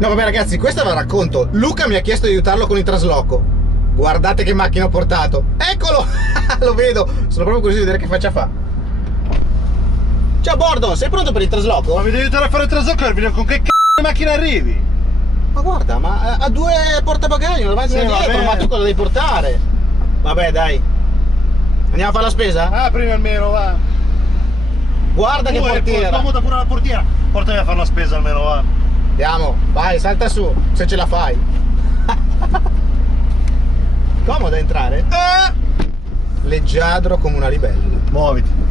No vabbè ragazzi, questa ve la racconto. Luca mi ha chiesto di aiutarlo con il trasloco. Guardate che macchina ho portato. Eccolo! Lo vedo. Sono proprio curioso di vedere che faccia fa. Ciao Bordon, sei pronto per il trasloco? Ma mi devi aiutare a fare il trasloco e con che c***o di macchina arrivi? Ma guarda, ma ha due portabagagli, una davanti e una dietro, ma tu cosa devi portare? Vabbè dai. Andiamo a fare la spesa? Ah, prima almeno, va. Guarda che portiera. Comoda pure la portiera. Portami a fare la spesa almeno, va. Andiamo, vai, salta su, se ce la fai. Comodo entrare? Leggiadro come una libella. Muoviti.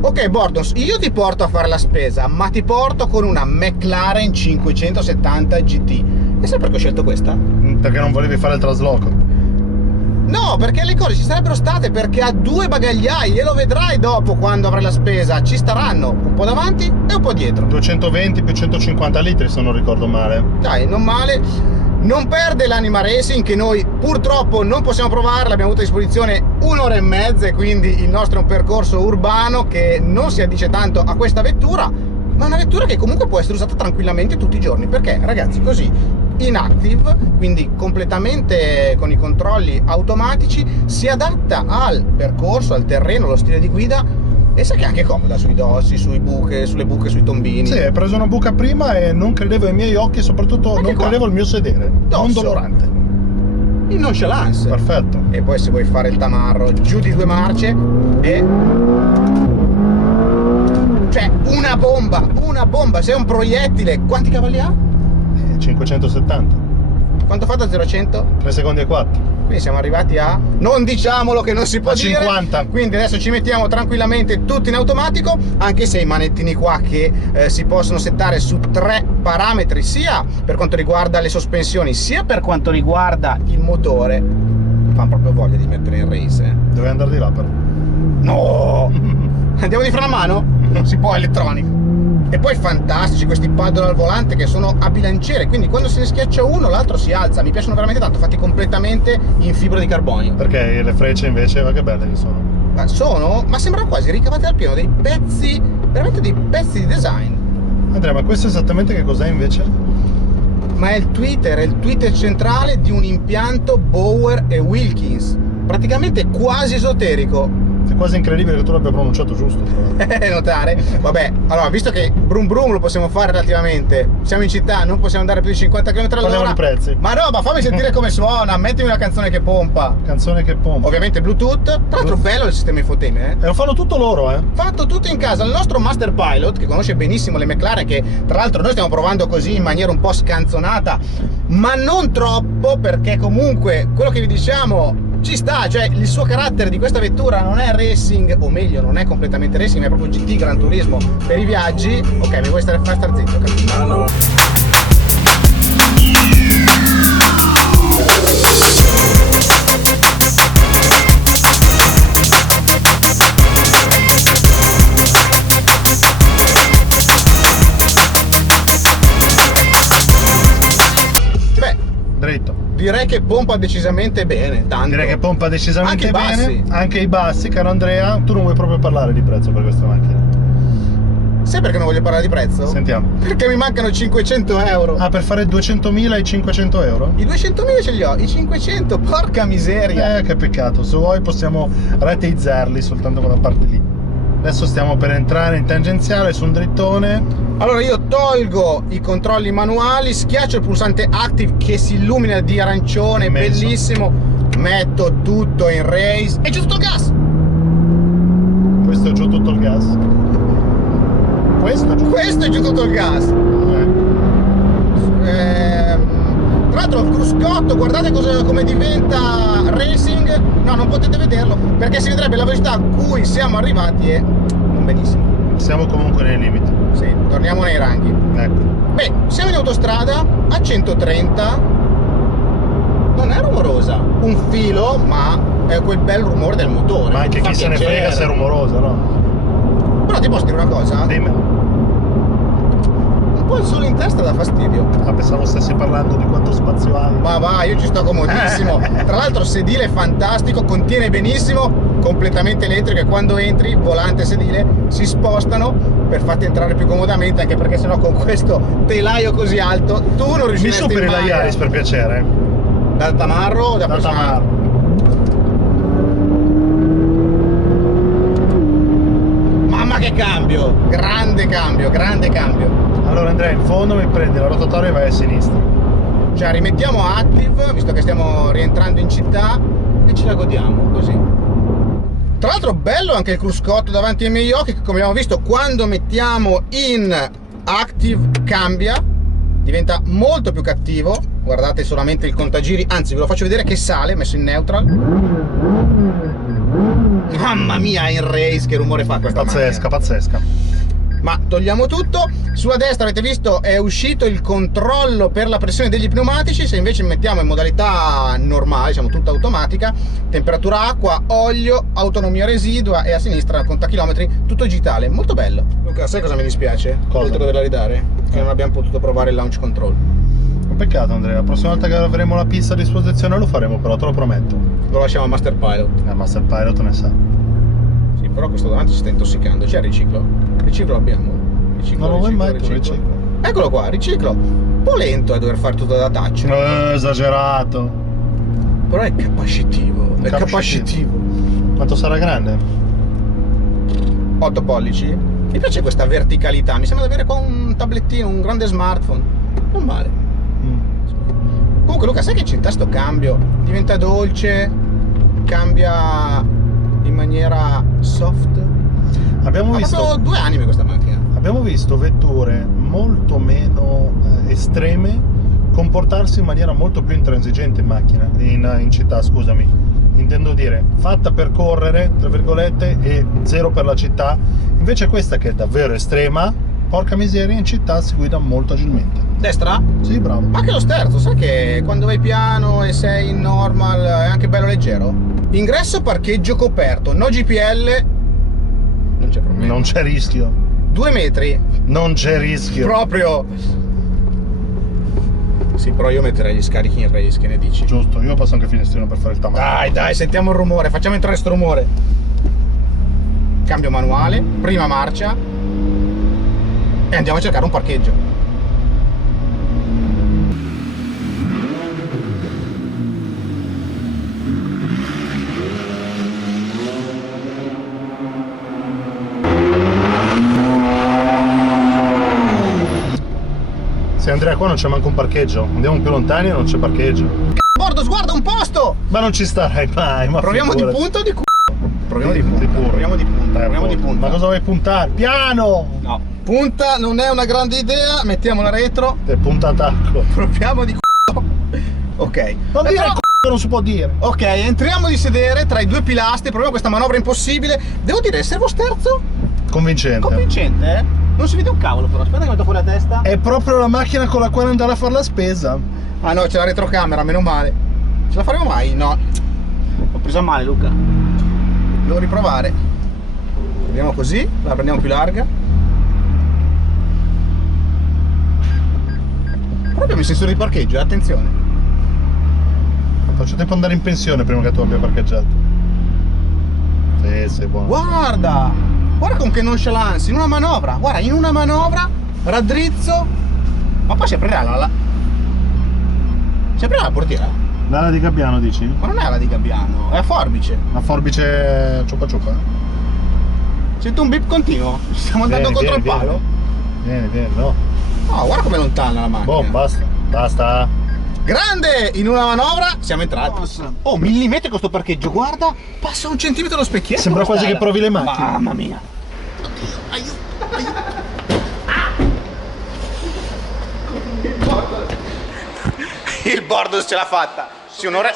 Ok Bordos, io ti porto a fare la spesa, ma ti porto con una McLaren 570 GT. E sai perché ho scelto questa? Perché non volevi fare il trasloco? No, perché le cose ci sarebbero state, perché ha due bagagliai e lo vedrai dopo quando avrai la spesa. Ci staranno un po' davanti e un po' dietro. 220 più 150 litri se non ricordo male. Dai, non male. Non perde l'anima racing, che noi purtroppo non possiamo provare, l'abbiamo avuta a disposizione un'ora e mezza, e quindi il nostro è un percorso urbano che non si addice tanto a questa vettura, ma è una vettura che comunque può essere usata tranquillamente tutti i giorni, perché ragazzi così in active, quindi completamente con i controlli automatici, si adatta al percorso, al terreno, allo stile di guida, e sa che è anche comoda sui dossi, sulle buche, sui tombini. Sì, hai preso una buca prima e non credevo ai miei occhi, e soprattutto non credevo al mio sedere. Non dolorante. In nonchalance. Perfetto. E poi se vuoi fare il tamarro, giù di 2 marce e... cioè una bomba, sei un proiettile. Quanti cavalli ha? 570. Quanto fa da 0 a 100? 3 secondi e 4. Quindi siamo arrivati a... non diciamolo che non si può A dire. 50. Quindi adesso ci mettiamo tranquillamente tutti in automatico, anche se i manettini qua che si possono settare su 3 parametri, sia per quanto riguarda le sospensioni, sia per quanto riguarda il motore, fanno proprio voglia di mettere in race. Dovevi andare di là però. No! Andiamo di freno a mano? Non si può, elettronico. E poi fantastici questi paddle al volante che sono a bilanciere, quindi quando se ne schiaccia uno l'altro si alza. Mi piacciono veramente tanto, fatti completamente in fibra di carbonio. Perché le frecce invece, ma che belle che sono. Ma sembrano quasi ricavate dal pieno dei pezzi, veramente dei pezzi di design. Andrea, ma questo esattamente che cos'è invece? Ma è il tweeter centrale di un impianto Bauer e Wilkins, praticamente quasi esoterico. È quasi incredibile che tu l'abbia pronunciato giusto. Notare? Vabbè, allora, visto che brum brum lo possiamo fare relativamente, siamo in città, non possiamo andare più di 50 km all'ora. Parliamo di prezzi. Ma no, ma fammi sentire come suona, mettimi una canzone che pompa. Canzone che pompa. Ovviamente Bluetooth, tra l'altro bello il sistema infotainment, E lo fanno tutto loro, Fatto tutto in casa. Il nostro Master Pilot, che conosce benissimo le McLaren, che tra l'altro noi stiamo provando così in maniera un po' scanzonata, ma non troppo, perché comunque quello che vi diciamo ci sta, cioè il suo carattere di questa vettura non è racing, o meglio non è completamente racing, ma è proprio GT, Gran Turismo per i viaggi. Ok, mi vuoi stare zitto, capito? No. Dritto. Direi che pompa decisamente bene, tanto. Direi che pompa decisamente anche bene. bassi. Anche i bassi, caro Andrea. Tu non vuoi proprio parlare di prezzo per questa macchina. Sai perché non voglio parlare di prezzo? Sentiamo. Perché mi mancano 500 euro. Ah, per fare 200.000 e 500 euro? I 200.000 ce li ho, i 500, porca miseria. Che peccato. Se vuoi possiamo rateizzarli soltanto quella parte lì. Adesso stiamo per entrare in tangenziale su un drittone. Allora io tolgo i controlli manuali, schiaccio il pulsante Active che si illumina di arancione, Immenso. bellissimo. Metto tutto in race e giù tutto il gas. Questo è giù tutto il gas. Questo è giù tutto il gas. Tra l'altro il cruscotto, guardate come diventa racing. No, non potete vederlo perché si vedrebbe la velocità a cui siamo arrivati e non benissimo. Siamo comunque nei limiti. Sì, torniamo nei ranghi. Ecco. Beh, siamo in autostrada a 130. Non è rumorosa, un filo, ma è quel bel rumore del motore. Ma anche chi se ne frega se è rumorosa, no? Però ti posso dire una cosa? Dimmi. un po' il sole in testa dà fastidio. Ah, pensavo stessi parlando di quanto spazio hai. Ma va, io ci sto comodissimo. Tra l'altro sedile fantastico, contiene benissimo, completamente elettrico, e quando entri, volante e sedile si spostano per farti entrare più comodamente, anche perché sennò con questo telaio così alto tu non Mi riusciresti superi la mai Yaris per piacere. dal tamarro o da Da persona? Tamarro. Mamma che cambio! Grande cambio, grande cambio. Allora Andrea, in fondo mi prendi la rotatoria e vai a sinistra. Cioè rimettiamo Active, visto che stiamo rientrando in città, e ce la godiamo così. Tra l'altro bello anche il cruscotto davanti ai miei occhi, che come abbiamo visto quando mettiamo in Active cambia, diventa molto più cattivo. Guardate solamente il contagiri, anzi ve lo faccio vedere che sale, messo in neutral. Mamma mia, in race che rumore fa questa Pazzesca, macchina. pazzesca. Ma togliamo tutto. Sulla destra avete visto è uscito il controllo per la pressione degli pneumatici. Se invece mettiamo in modalità normale, diciamo tutta automatica, temperatura acqua, olio, autonomia residua, e a sinistra il contachilometri, tutto digitale, molto bello. Luca, sai cosa mi dispiace? Cosa? Oltre da ridare, che non abbiamo potuto provare il launch control. Un peccato Andrea, la prossima volta che avremo la pista a disposizione lo faremo, però te lo prometto. Lo lasciamo a Master Pilot. Master Pilot ne sa. Sì, però questo davanti si sta intossicando. C'è il riciclo? Riciclo abbiamo? Riciclo, Non lo vuoi mai tu, riciclo. riciclo? Eccolo qua, riciclo. Un po' lento a dover fare tutto da touch. Esagerato. Però è capacitivo. È Capacitivo. capacitivo. Quanto sarà grande? 8 pollici. Mi piace questa verticalità. Mi sembra di avere qua un tablettino, un grande smartphone. Non male. Comunque Luca, sai che c'è sto cambio? Diventa dolce, cambia in maniera soft. Abbiamo Ha visto, proprio due anime questa macchina. abbiamo visto vetture molto meno estreme comportarsi in maniera molto più intransigente in macchina, in città, scusami. Intendo dire, fatta per correre, tra virgolette, e zero per la città. Invece questa che è davvero estrema, porca miseria, in città si guida molto agilmente. Destra? Sì, bravo. Ma anche lo sterzo, sai che quando vai piano e sei in normal è anche bello leggero? Ingresso parcheggio coperto, no GPL, non c'è problema. Non c'è rischio. 2 metri, Non c'è rischio. proprio. Sì, però io metterei gli scarichi in race, che ne dici? Giusto, io passo anche il finestrino per fare il tamarro. Dai, dai, sentiamo il rumore, facciamo entrare sto rumore. Cambio manuale, prima marcia e andiamo a cercare un parcheggio. Sì, Andrea, qua non c'è manco un parcheggio. Andiamo più lontani e non c'è parcheggio. Bordo, sguarda un posto! Ma non ci starai mai, ma Proviamo di figurati. punto o di Proviamo di Di punta, punta. proviamo di punta, proviamo di punta. Ma cosa vuoi puntare? Piano! No, punta non è una grande idea, mettiamola retro, È punta attacco. proviamo di ok. Non dire Però- non si può dire. ok, entriamo di sedere tra i due pilastri, proviamo questa manovra impossibile. Devo dire, il servosterzo Convincente. convincente, eh? Non si vede un cavolo però, aspetta che metto fuori la testa. È proprio la macchina con la quale andare a fare la spesa. Ah no, c'è la retrocamera, meno male. Ce la faremo mai? No. L'ho presa male, Luca. Devo riprovare. Proviamo così, la prendiamo più larga. Però abbiamo il sensore di parcheggio, attenzione. Faccio tempo ad andare in pensione prima che tu abbia parcheggiato. Sì, buono. Guarda! Guarda con che nonchalance, in una manovra, guarda, in una manovra, raddrizzo, ma poi si aprirà si aprirà la portiera? L'ala di Gabbiano dici? Ma non è la di Gabbiano, è a forbice. La forbice ciupa ciupa. Sento un bip continuo, stiamo andando contro il palo. Vieni, no. No, guarda com'è lontana la macchina. Boh, basta. Grande! In una manovra siamo entrati. Oh, millimetrico sto parcheggio, guarda, passa un centimetro lo specchietto. Sembra quasi che provi le macchine. Mamma mia. Il bordo ce l'ha fatta. Sì, un'ora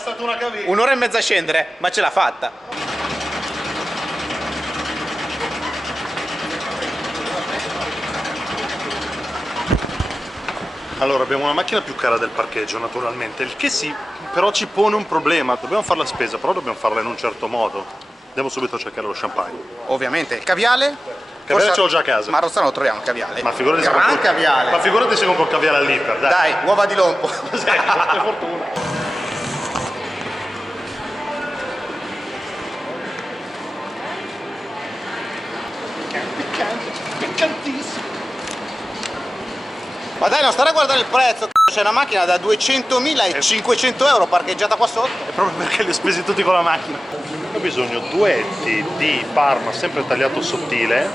e mezza a scendere, ma ce l'ha fatta. Allora, abbiamo una macchina più cara del parcheggio, naturalmente, il che sì, però ci pone un problema. Dobbiamo fare la spesa, però dobbiamo farla in un certo modo. Andiamo subito a cercare lo champagne. Ovviamente, il caviale? Caviale ce l'ho già a casa. Ma a Rossano lo troviamo il caviale. Ma figurati se Gran compro- caviale. Ma figurati se compro il caviale all'Iper, dai. Dai, uova di lompo. Che fortuna. Piccantissimo. Ma dai, non stare a guardare il prezzo, c'è una macchina da 200.000 e 500 euro parcheggiata qua sotto. È proprio perché li ho spesi tutti con la macchina. Ho bisogno due etti di parma sempre tagliato sottile,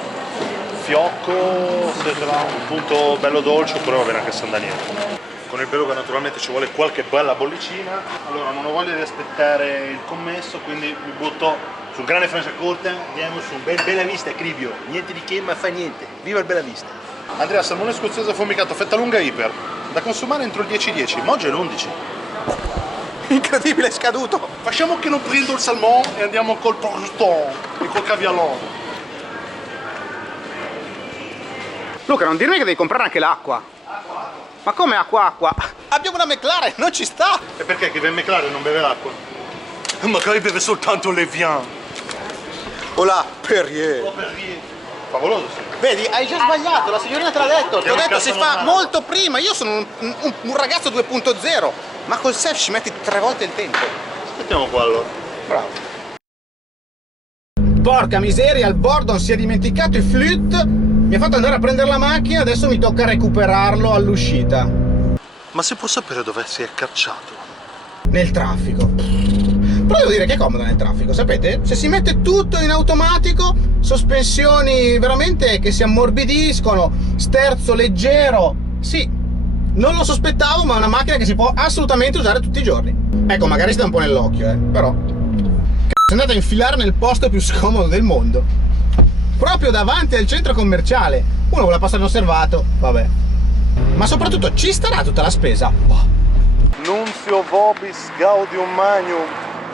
fiocco, se ce l'ha un punto bello dolce, oppure va bene anche San Daniele. Con il beluga naturalmente ci vuole qualche bella bollicina. Allora non ho voglia di aspettare il commesso, quindi mi butto sul grande Franciacorta, andiamo su un bel Bella Vista Cribio. Niente di che, ma fa niente. Viva il Bella Vista! Andrea, salmone scozzese affumicato, fetta lunga Iper, da consumare entro il 10-10, ma oggi è l'11. Incredibile, è scaduto. Facciamo che non prendo il salmone e andiamo col prosciutto e col cavialone. Luca, non dirmi che devi comprare anche l'acqua. Ma come acqua? Abbiamo una McLaren, non ci sta. E perché chi beve McLaren non beve l'acqua? Magari beve soltanto le Vian. O la Perrier. Favoloso, sì. Vedi, hai già sbagliato, la signorina te l'ha detto. Ti ho detto si fa normale. molto prima. Io sono un ragazzo 2.0, ma col self ci metti 3 volte il tempo. Aspettiamo qua allora. Bravo. Porca miseria, il Bordon si è dimenticato il flute. Mi ha fatto andare a prendere la macchina, adesso mi tocca recuperarlo all'uscita. Ma si può sapere dove si è cacciato? Nel traffico. Però devo dire che è comodo nel traffico, sapete? Se si mette tutto in automatico, sospensioni veramente che si ammorbidiscono, sterzo leggero. Sì, non lo sospettavo, ma è una macchina che si può assolutamente usare tutti i giorni. Ecco, magari sta un po' nell'occhio, però. È andata a infilare nel posto più scomodo del mondo. Proprio davanti al centro commerciale. Uno voleva passare inosservato, vabbè. Ma soprattutto ci starà tutta la spesa? Oh. Nunzio vobis gaudium magnum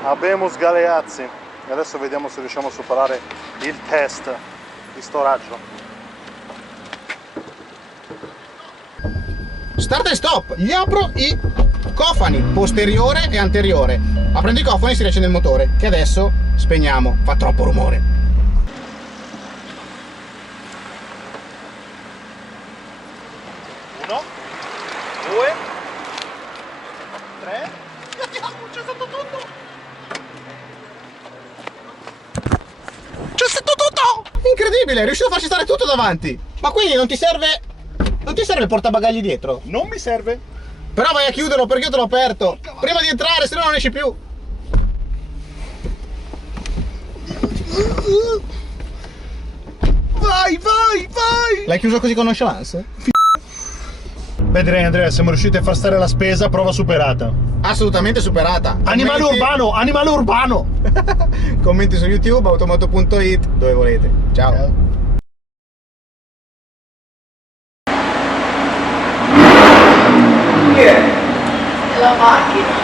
habemus galeazzi. E adesso vediamo se riusciamo a superare il test di sto raggio. Start e stop, gli apro i cofani posteriore e anteriore. Aprendo i cofani si riaccende il motore, che adesso spegniamo, fa troppo rumore. Uno, due, tre. C'è stato tutto! C'è stato tutto! Incredibile, è riuscito a farci stare tutto davanti. Ma quindi non ti serve il portabagagli dietro? Non mi serve. Però vai a chiuderlo perché io te l'ho aperto prima di entrare, se no non esci più. Vai! L'hai chiuso così con nonchalance? Beh direi Andrea, siamo riusciti a far stare la spesa, prova superata. Assolutamente superata. Animale urbano! Commenti su YouTube, automoto.it, dove volete. Ciao. È la macchina.